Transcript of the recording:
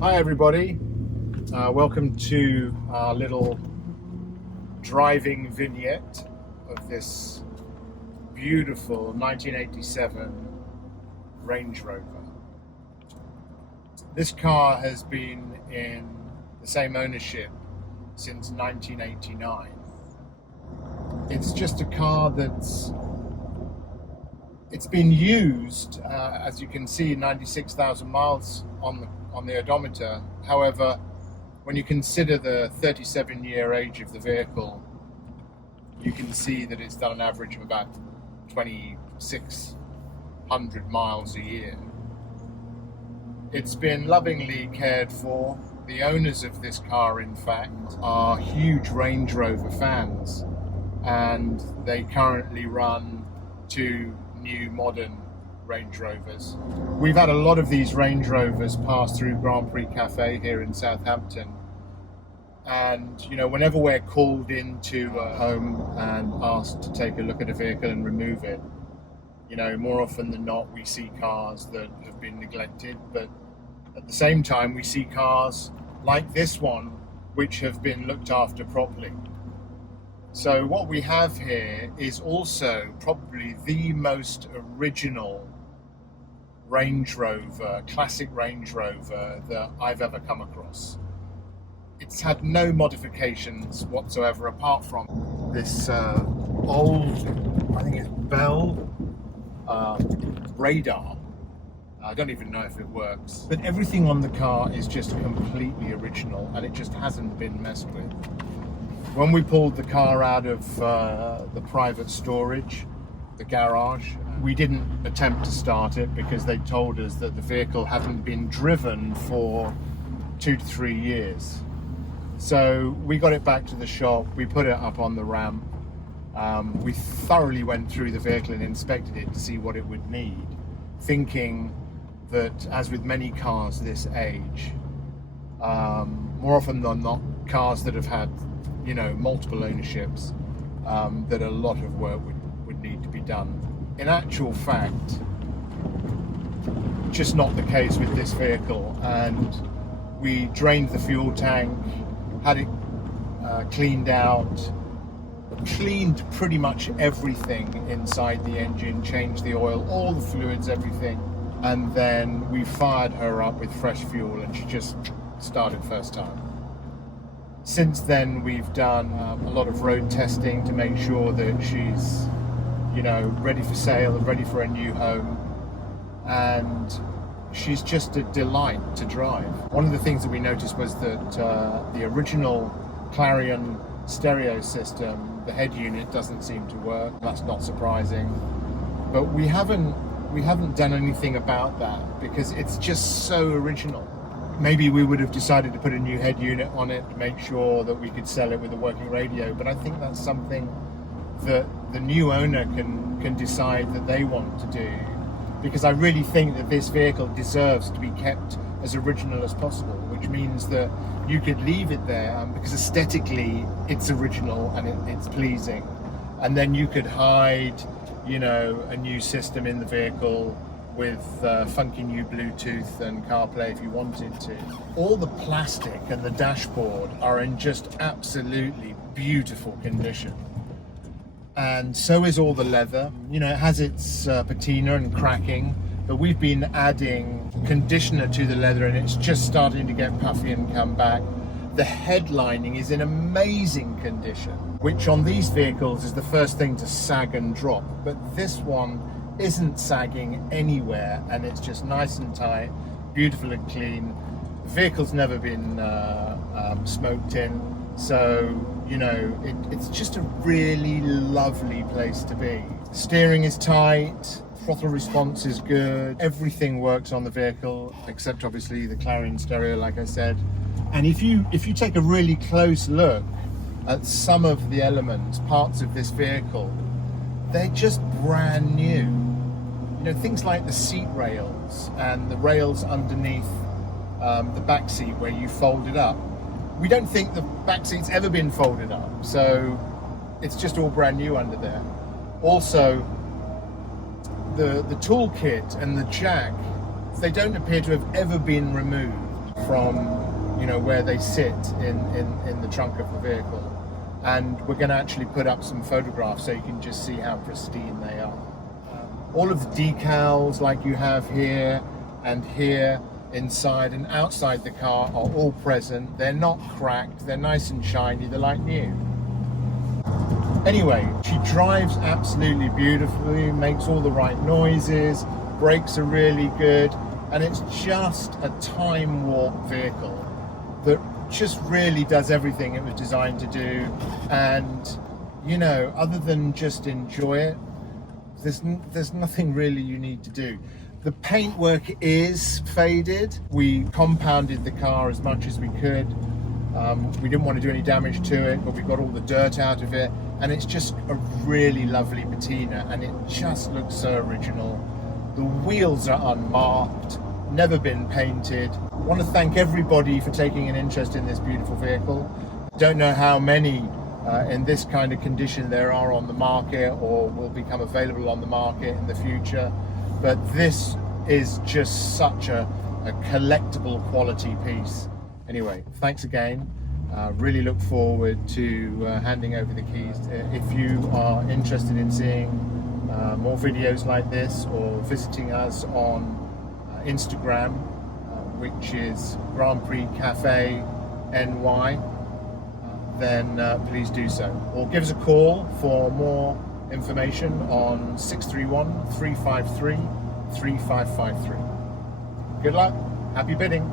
Hi everybody, welcome to our little driving vignette of this beautiful 1987 Range Rover. This car has been in the same ownership since 1989. It's just a car it's been used, as you can see, 96,000 miles on the odometer. However, when you consider the 37-year age of the vehicle, you can see that it's done an average of about 2,600 miles a year. It's been lovingly cared for. The owners of this car, in fact, are huge Range Rover fans, and they currently run two new modern Range Rovers. We've had a lot of these Range Rovers pass through Grand Prix Cafe here in Southampton, and whenever we're called into a home and asked to take a look at a vehicle and remove it, more often than not we see cars that have been neglected, but at the same time we see cars like this one which have been looked after properly. So what we have here is also probably the most original Range Rover, classic Range Rover that I've ever come across. It's had no modifications whatsoever apart from this old, I think it's Bell radar. I don't even know if it works, but everything on the car is just completely original and it just hasn't been messed with. When we pulled the car out of the private storage, the garage, we didn't attempt to start it because they told us that the vehicle hadn't been driven for 2 to 3 years. So we got it back to the shop, we put it up on the ramp, we thoroughly went through the vehicle and inspected it to see what it would need, thinking that, as with many cars this age, more often than not, cars that have had multiple ownerships, that a lot of work would need to be done. In actual fact, just not the case with this vehicle, and we drained the fuel tank, had it cleaned out, cleaned pretty much everything inside the engine, changed the oil, all the fluids, everything, and then we fired her up with fresh fuel and she just started first time. Since then, we've done a lot of road testing to make sure that she's, ready for sale and ready for a new home. And she's just a delight to drive. One of the things that we noticed was that the original Clarion stereo system, the head unit, doesn't seem to work. That's not surprising. But we haven't done anything about that because it's just so original. Maybe we would have decided to put a new head unit on it to make sure that we could sell it with a working radio, but I think that's something that the new owner can decide that they want to do, because I really think that this vehicle deserves to be kept as original as possible, which means that you could leave it there because aesthetically it's original and it's pleasing, and then you could hide a new system in the vehicle with funky new Bluetooth and CarPlay if you wanted to. All the plastic and the dashboard are in just absolutely beautiful condition. And so is all the leather. It has its patina and cracking, but we've been adding conditioner to the leather and it's just starting to get puffy and come back. The headlining is in amazing condition, which on these vehicles is the first thing to sag and drop. But this one isn't sagging anywhere and it's just nice and tight, beautiful and clean. The vehicle's never been smoked in, so it's just a really lovely place to be. Steering is tight, throttle response is good, everything works on the vehicle except obviously the Clarion stereo, like I said. And if you take a really close look at some of the elements, parts of this vehicle, they're just brand new. Things like the seat rails and the rails underneath the back seat where you fold it up. We don't think the back seat's ever been folded up, so it's just all brand new under there. Also, the toolkit and the jack, they don't appear to have ever been removed. from, you know, where they sit in the trunk of the vehicle. And we're going to actually put up some photographs so you can just see how pristine they are. All of the decals like you have here and here, inside and outside the car, are all present. They're not cracked, they're nice and shiny, they're like new. Anyway, she drives absolutely beautifully, makes all the right noises, brakes are really good, and it's just a time warp vehicle that just really does everything it was designed to do. And, you know, other than just enjoy it, there's nothing really you need to do. The paintwork is faded. We compounded the car as much as we could. We didn't want to do any damage to it, but we got all the dirt out of it, and it's just a really lovely patina, and it just looks so original. The wheels are unmarked, never been painted. I want to thank everybody for taking an interest in this beautiful vehicle. Don't know how many in this kind of condition there are on the market or will become available on the market in the future, but this is just such a collectible quality piece. Anyway, thanks again. Really look forward to handing over the keys. If you are interested in seeing more videos like this, or visiting us on Instagram, which is Grand Prix Cafe NY, then please do so. Or give us a call for more information on 631-353-3553. Good luck, happy bidding.